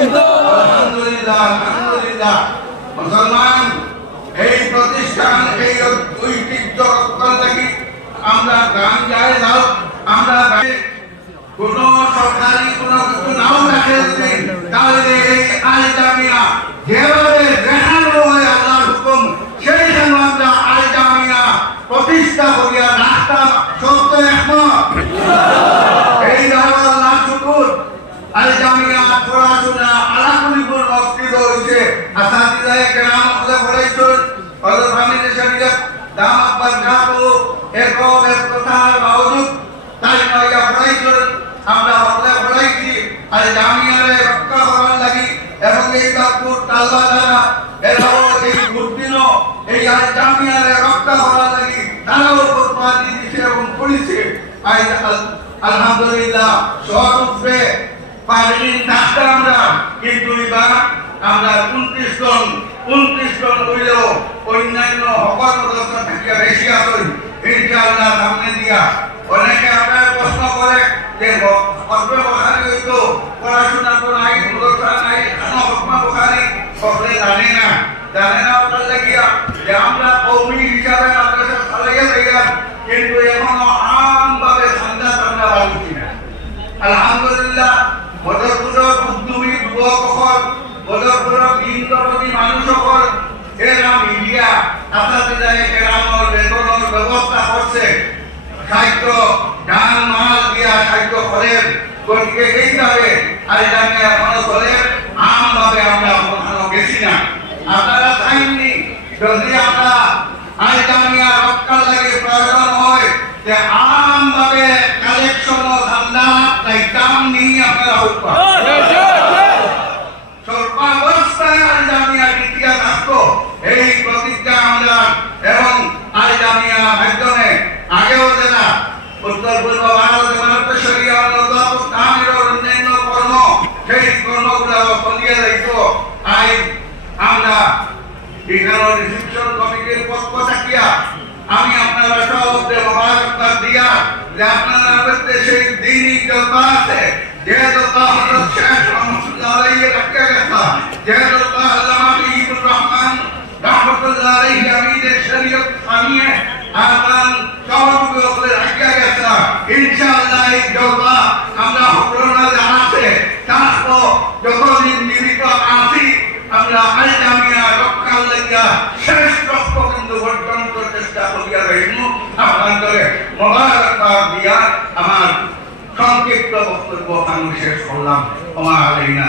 আলহামদুলিল্লাহ আলহামদুলিল্লাহ। মুসলমান এই প্রতিষ্ঠান এই ঐতিহ্য রক্ষার লাগি আমরা গান গায়ে যাও, আমরা কোন সরকারি কোন কিছু নাও রাখে তাহলে এই আল জামিয়া যেভাবে দেখানো হয় আল্লাহর হুকুম সেই জন্য আমরা আল জামিয়া প্রতিষ্ঠা করিয়া রাস্তা সত্য একমত। এই আল্লাহ শুকুর আল জামিয়া পড়াশোনা আলাকুলিপুর মসজিদ হয়েছে আসাদিদায়ে কেরাম হলে পড়াইছেন হযরত হামিদ শরীফ দামাত বরকাতু এক কথার বাউজুদ তাই নয়া পড়াইছেন আমরা হলে পড়াইছি আল জামিয়ারে রক্ষা করার লাগি এবং এই বাপুর তালবাদারা এরাও এই গুরদিনো এই আল জামিয়ারে রক্ষা করার লাগি তারাও কোরবানি দিয়েছে এবং পড়িছে। আলহামদুলিল্লাহ সর্বত্রে পারিদিন থাকতে আমরা কিন্তু এবার আমরা 29 জন হইলেও অন্যান্য হকর মদরসা থেকে বেশি আসুন ইনশাআল্লাহ সামনে দিয়া। অনেকে আপনার প্রশ্ন করে যে হকমে বুখারী হইতো পড়াশোনা তো নাই মদরসা নাই হকমে বুখারী সকলে জানে না ওটার লাগিয়া যে আমরা কওমি হিসাবে মাদ্রাসা চালাইয়া যাইলাম কিন্তু এখনো আমভাবে ঠান্ডা বাড়ছি না। আলহামদুলিল্লাহ বদরপুরের উদ্যমী যুবকসকল বদরপুরের দিনদর্শী মানুষসকল এরা মিডিয়া আসাদিদায়ে কেরামর বেতনের ব্যবস্থা করছে, সাহিত্য গান মাল দিয়া সাহিত্য করেন। গতিকে এইভাবে আল জামিয়া এখনো চলে, আমভাবে আমরা কখনো গেছি না। আপনারা চাইননি যদি আমরা আল জামিয়া রক্ষার লাগে প্রয়োজন হয় যে আমভাবে কালেকশন ও ধান্দা দাম নিয়ে আপনারা উৎপাদ সর্বাবস্থায় আল জামিয়া টিকিয়া থাকতো এই প্রতিজ্ঞা আমরা এবং আল জামিয়া মাধ্যমে আগেও যেনা উত্তর পূর্ব ভারতে ভারতের শরিয়া তামির অন্যান্য কর্ম সেই কর্মগুলো চলিয়ে যাইত। আমরা এখানে রিসেপশন কমিটির পক্ষ থাকিয়া আমি আপনারা সবকে মোবারকবাদ দিয়া যে আপনারা মধ্যে সেই দ্বীনি জলপা আছে যে জলপা হযরত শেখ রহমাতুল্লাহ আলাইহি রাখিয়া গেছে, যে জলপা আল্লামা ইবুর রহমান রাহমাতুল্লাহ আলাইহি আমিদের শরীয়ত সামিয়ে আরবান সবকে ওপরে রাখিয়া গেছে। ইনশাআল্লাহ এই জলপা আমরা হকরনা জানাতে তারপর যতদিন জীবিত আছি আমরা আল জামিয়া রক্ষার লাগিয়া শেষ রক্তবিন্দু পর্যন্ত চেষ্টা করিয়া রইব। আপনাদের মোবারকবাদ দিয়া আমার সংক্ষিপ্ত বক্তব্য আমি শেষ করলাম। আমার আলাইনা